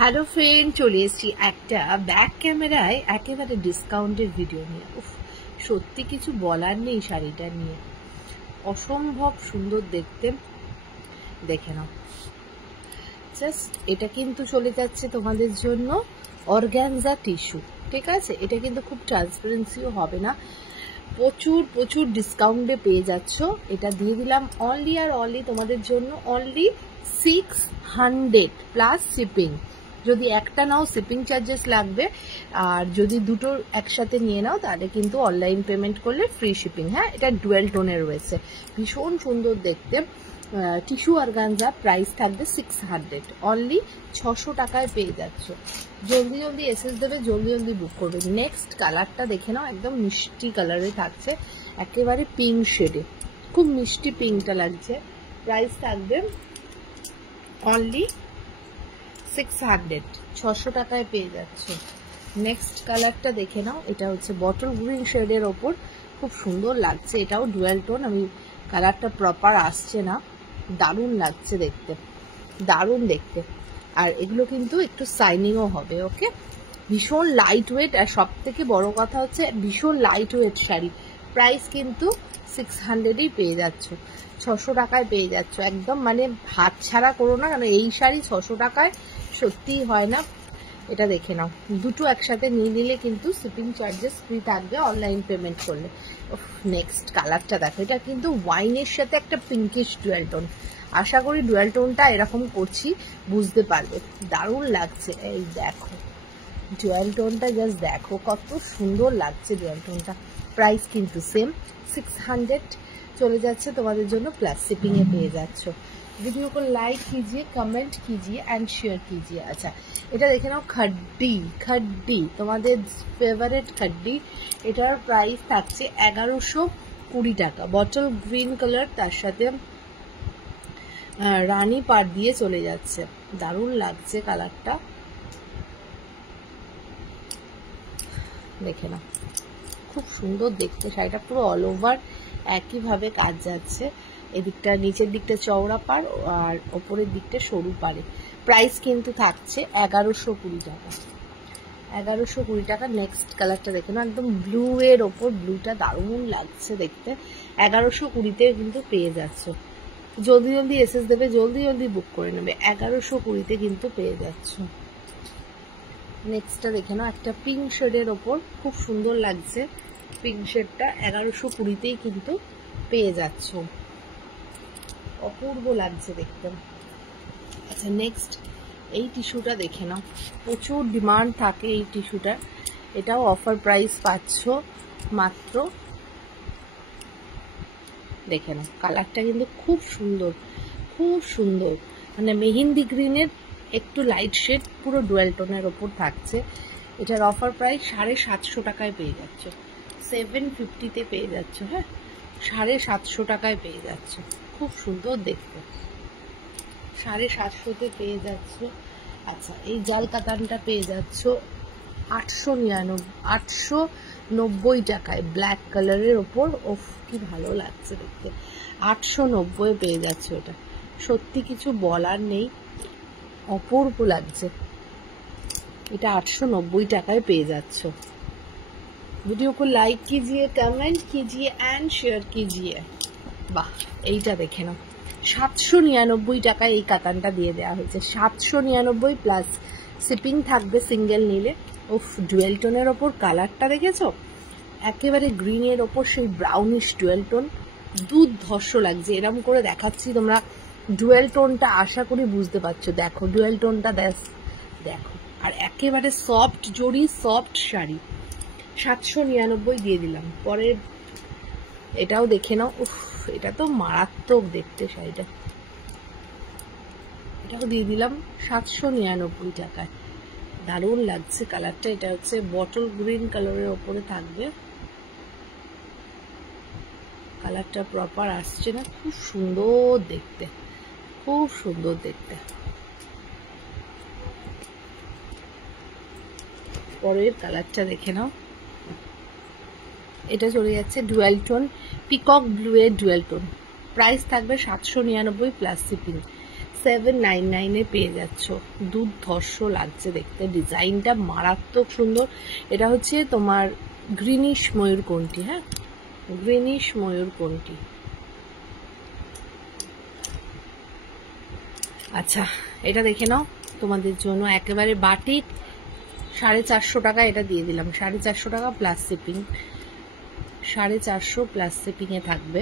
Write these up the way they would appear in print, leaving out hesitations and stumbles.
Hello friend, চলে এসেছি একটা ব্যাক ক্যামেরায় একেবারে ডিসকাউন্টের ভিডিও নিয়ে। সত্যি কিছু বলার নেই শাড়িটা নিয়ে, অসম্ভব সুন্দর দেখতে। দেখে নাও, জাস্ট এটা কিন্তু চলে যাচ্ছে তোমাদের জন্য অর্গানজা টিস্যু, ঠিক আছে? এটা কিন্তু খুব ট্রান্সপারেন্সিও হবে না, প্রচুর প্রচুর ডিসকাউন্টে পেয়ে যাচ্ছ। এটা দিয়ে দিলাম অনলি আর অনলি তোমাদের জন্য অনলি 600 প্লাস শিপিং। যদি একটা নাও শিপিং চার্জেস লাগবে, আর যদি দুটো একসাথে নিয়ে নাও তাহলে কিন্তু অনলাইন পেমেন্ট করলে ফ্রি শিপিং। হ্যাঁ, এটা ডুয়েল টোনে রয়েছে, ভীষণ সুন্দর দেখতে। টিস্যু অর্গানজা, প্রাইস থাকবে 600, অনলি 600 টাকায় পেয়ে যাচ্ছ। জলদি জলদি এসএস দেবে, জলদি জলদি বুক করবে। নেক্সট কালারটা দেখে নাও, একদম মিষ্টি কালারে থাকছে, একেবারে পিঙ্ক শেডে, খুব মিষ্টি পিঙ্কটা লাগছে। প্রাইস থাকবে অনলি 600, 600 টাকায় পেয়ে যাচ্ছ। নেক্সট কালারটা দেখে নাও, এটা হচ্ছে বটল গ্রিন শেডের ওপর, খুব সুন্দর লাগছে। এটাও ডুয়েল টোন, আমি কালারটা প্রপার আসছে না, দারুণ লাগছে দেখতে, দারুণ দেখতে। আর এগুলো কিন্তু একটু শাইনিংও হবে। ওকে, ভীষণ লাইট ওয়েট, আর সব থেকে বড় কথা হচ্ছে ভীষণ লাইট ওয়েট শাড়ি। প্রাইস কিন্তু 600ই পেয়ে যাচ্ছ, 600 টাকায় পেয়ে যাচ্ছ। একদম মানে হাত ছাড়া করো না, কারণ এই শাড়ি 600 টাকায় সত্যিই হয় না। এটা দেখে নাও, দুটো একসাথে নিয়ে নিলে কিন্তু শিপিং চার্জেস ফ্রি থাকবে অনলাইন পেমেন্ট করলে। নেক্সট কালারটা দেখো, এটা কিন্তু ওয়াইনের সাথে একটা পিঙ্কিশ ডুয়েল টোন। আশা করি ডুয়েল টোনটা এরকম করছি বুঝতে পারবে, দারুণ লাগছে। এই দেখো ডুয়েল টোনটা, জাস্ট দেখো কত সুন্দর লাগছে ডুয়েল টোনটা। প্রাইস কিন্তু সেম 600 চলে যাচ্ছে তোমাদের জন্য, प्लस शिपिंग এ পেয়ে যাচ্ছ। वीडियो को लाइक कीजिए, कमेंट कीजिए एंड शेयर कीजिए। अच्छा, এটা দেখে নাও, খড্ডি খড্ডি, তোমাদের ফেভারিট খড্ডি। এটার প্রাইস থাকছে 1120 টাকা। বটল গ্রিন কালার, তার সাথে রানী পাট দিয়ে চলে যাচ্ছে, দারুণ লাগছে কালারটা। দেখে নাও, খুব সুন্দর দেখতে শাড়িটা, পুরো অল ওভার একইভাবে কাজ যাচ্ছে। এদিকটা নিচের দিকটা চওড়া পার আর ওপরের দিকটা সরু পারে। প্রাইস কিন্তু থাকছে 1120 টাকা, 1120 টাকা। নেক্সট কালারটা দেখে নাও, একদম ব্লু এর ওপর, ব্লুটা দারুণ লাগছে দেখতে। 1120-তে কিন্তু পেয়ে যাচ্ছ। জলদি জলদি এসএস দেবে, জলদি জলদি বুক করে নেবে, 1120-তে কিন্তু পেয়ে যাচ্ছ। নেক্সটটা দেখে নাও, একটা পিঙ্ক শেডের ওপর, খুব সুন্দর লাগছে পিঙ্ক শেডটা। 1120-তেই কিন্তু পেয়ে যাচ্ছ, অপূর্ব লাগছে দেখতে। আচ্ছা, নেক্সট এই টিস্যুটা দেখে নাও, প্রচুর ডিমান্ড থাকে এই টিস্যুটা। এটাও অফার প্রাইস পাচ্ছ মাত্র। দেখে নাও, কালারটা কিন্তু খুব সুন্দর, খুব সুন্দর, মানে মেহেন্দি গ্রিনের একটু লাইট শেড, পুরো ডুয়েল টোনের ওপর থাকছে। এটার অফার প্রাইস 750 টাকায় পেয়ে যাচ্ছ, 750-তে পেয়ে যাচ্ছ। হ্যাঁ, 750 টাকায় পেয়ে যাচ্ছ, খুব সুন্দর দেখতে, 750-তে পেয়ে যাচ্ছ। আচ্ছা, এই জাল কাতানটা পেয়ে যাচ্ছ 890 টাকায়, ব্ল্যাক কালারের ওপর। ওফ, কি ভালো লাগছে দেখতে, 890 পেয়ে যাচ্ছে। ওটা সত্যি কিছু বলার নেই, অপূর্ব লাগছে। এটা 890 টাকায় পেয়ে যাচ্ছ। वीडियो को लाइक कीजिए, कमेंट कीजिए एंड शेयर कीजिए। বাহ, এইটা দেখে নাও, 799 টাকায় এই কাতানটা দিয়ে দেওয়া হয়েছে, 799 প্লাস শিপিং থাকবে সিঙ্গেল নিলে। ওফ, ডুয়েল টোনের ওপর কালারটা দেখেছো, একেবারে গ্রিনের ওপর সেই ব্রাউনিশ ডুয়েল টোন, দুর্ধর্ষ লাগছে। এরকম করে দেখাচ্ছি, তোমরা ডুয়েল টোনটা আশা করি বুঝতে পারছো। দেখো ডুয়েল টোনটা, দেখো, আর একেবারে সফট জড়ি, সফট শাড়ি। 799 দিয়ে দিলাম। পরে এটাও দেখে নাও, উফ, এটা তো মারাত্মক দেখতে শাড়িটা, এটাও দিয়ে দিলাম 799 টাকায়, দারুণ লাগছে কালারটা। এটা হচ্ছে বটল গ্রিন কালারের ওপরে থাকবে, কালারটা প্রপার আসছে না, খুব সুন্দর দেখতে, খুব সুন্দর দেখতে। পরের কালারটা দেখে নাও, এটা চলে যাচ্ছে ডুয়েল টোন, পিকক ব্লু এর ডুয়েল টোন। প্রাইস থাকবে 799 প্লাস শিপিং, 799 পেয়ে যাচ্ছ। দুর্ধর্ষ লাগছে দেখতে, ডিজাইনটা মারাত্মক সুন্দর। এটা হচ্ছে তোমার গ্রিনিশ ময়ূরকণ্ঠী, হ্যাঁ গ্রিনিশ ময়ূরকণ্ঠী। আচ্ছা এটা দেখে নাও তোমাদের জন্য একেবারে বাটিক 450 টাকা এটা দিয়ে দিলাম, 450 টাকা প্লাস শিপিং, 450 প্লাস শিপিং এ থাকবে।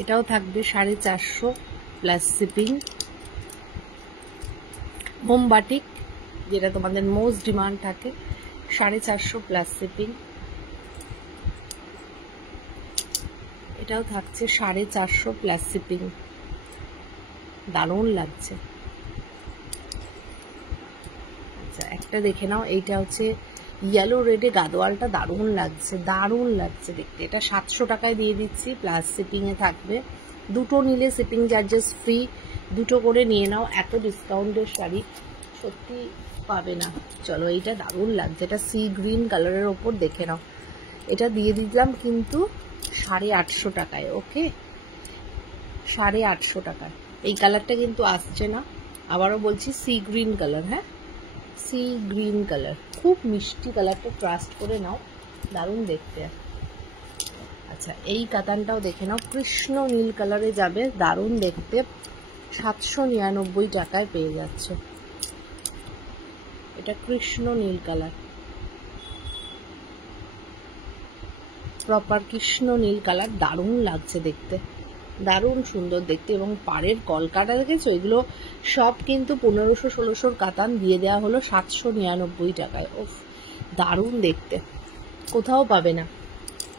এটাও থাকবে 450 প্লাস শিপিং। হোম বাটিক যেটা তোমাদের মোস্ট ডিমান্ড থাকে, 450 প্লাস শিপিং। এটাও থাকছে 450 প্লাস শিপিং, দারুণ লাগছে। আচ্ছা একটা দেখে নাও, এইটা হচ্ছে ইয়েলো রেডে গাদোয়ালটা, দারুণ লাগছে, দারুণ লাগছে দেখতে। এটা 700 টাকায় দিয়ে দিচ্ছি, প্লাস শিপিং এ থাকবে। দুটো নিলে শিপিং চার্জেস ফ্রি, দুটো করে নিয়ে নাও। এত ডিসকাউন্টের শাড়ি সত্যি পাবে না। চলো এইটা দারুণ লাগছে, এটা সি গ্রিন কালারের ওপর, দেখে নাও। এটা দিয়ে দিলাম কিন্তু 850 টাকায়, ওকে 850 টাকায়। এই কালারটা কিন্তু আসছে না, আবারও বলছি সি গ্রিন কালার, হ্যাঁ সি গ্রিন কালার, খুব মিষ্টি কালারটা, ট্রাস্ট করে নাও, দারুণ দেখতে। আচ্ছা এই কাতানটাও দেখে নাও, কৃষ্ণ নীল কালারে যাবে, দারুণ দেখতে, 799 টাকায় পেয়ে যাচ্ছ। এটা কৃষ্ণ নীল কালার, প্রপার কৃষ্ণ নীল কালার, দারুণ লাগছে দেখতে, দারুণ সুন্দর দেখতে। এবং পাড়ের কলকাটা দেখেছো, এগুলো সব কিন্তু 1500-1600 কাতান দিয়ে দেওয়া হলো 799 টাকায়। ওফ দারুণ দেখতে, কোথাও পাবে না,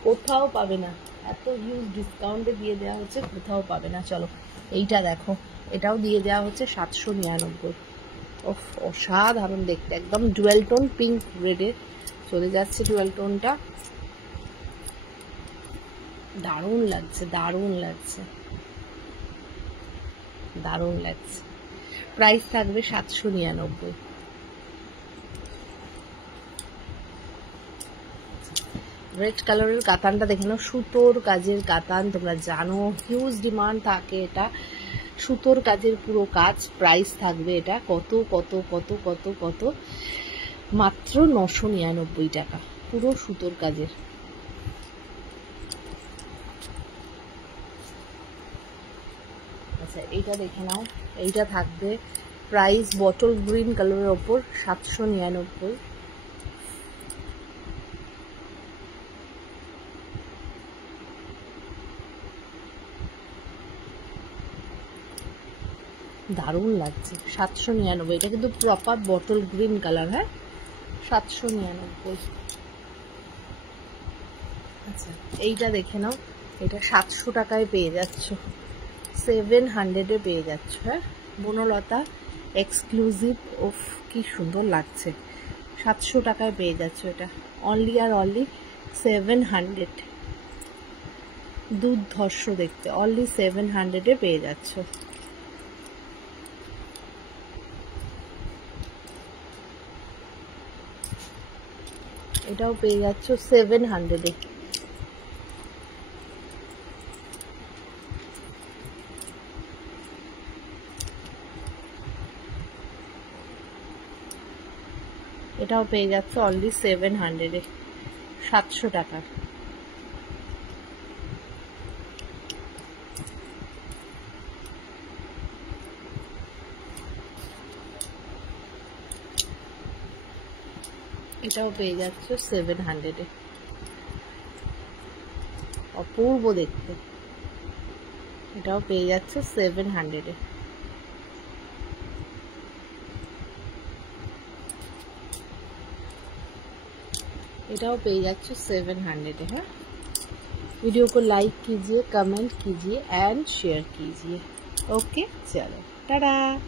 কোথাও পাবে না, এত হিউজ ডিসকাউন্টে দিয়ে দেওয়া হচ্ছে, কোথাও পাবে না। চলো এইটা দেখো, এটাও দিয়ে দেওয়া হচ্ছে 799। ওফ অসাধারণ দেখতে, একদম ডুয়েল টোন পিঙ্ক রেডে চলে যাচ্ছে ডুয়েল টোনটা, দারুণ লাগছে, দারুণ লাগছে, দারুণ লাগছে। প্রাইস থাকবে 799। রেড কালারের কাতানটা দেখে নাও, সুতোর কাজের কাতান, তোমরা জানো হিউজ ডিমান্ড থাকে এটা, সুতোর কাজের পুরো কাজ। প্রাইস থাকবে এটা কত কত কত কত কত, মাত্র 999 টাকা, পুরো সুতোর কাজের। আচ্ছা এইটা দেখে নাও, এইটা থাকবে প্রাইস বটল গ্রিন কালারের ওপর 799। দারুণ লাগছে, 799। এটা কিন্তু প্রপার বটল গ্রিন কালার, হ্যাঁ 799। আচ্ছা এইটা দেখে নাও, এটা 700 টাকায় পেয়ে যাচ্ছ, 700-এ পেয়ে যাচ্ছ, হ্যাঁ বনলতা এক্সক্লুসিভ। ওফ কি সুন্দর লাগছে, 700 টাকায় পেয়ে যাচ্ছ এটা, অনলি আর অনলি 700। দুর্ধর্ষ দেখতে, অনলি 700-এ পেয়ে যাচ্ছ। এটাও পেয়ে যাচ্ছ 700-এ। এটাও পেয়ে যাচ্ছে অনলি 700-এ, 700 টাকার। এটাও পেয়ে যাচ্ছে 700-এ, অপূর্ব দেখতে। এটাও পেয়ে যাচ্ছে 700-এ। एटाओ पे जाच्छो 700 है। वीडियो को लाइक कीजिए, कमेंट कीजिए एंड शेयर कीजिए। ओके चलो टाटा।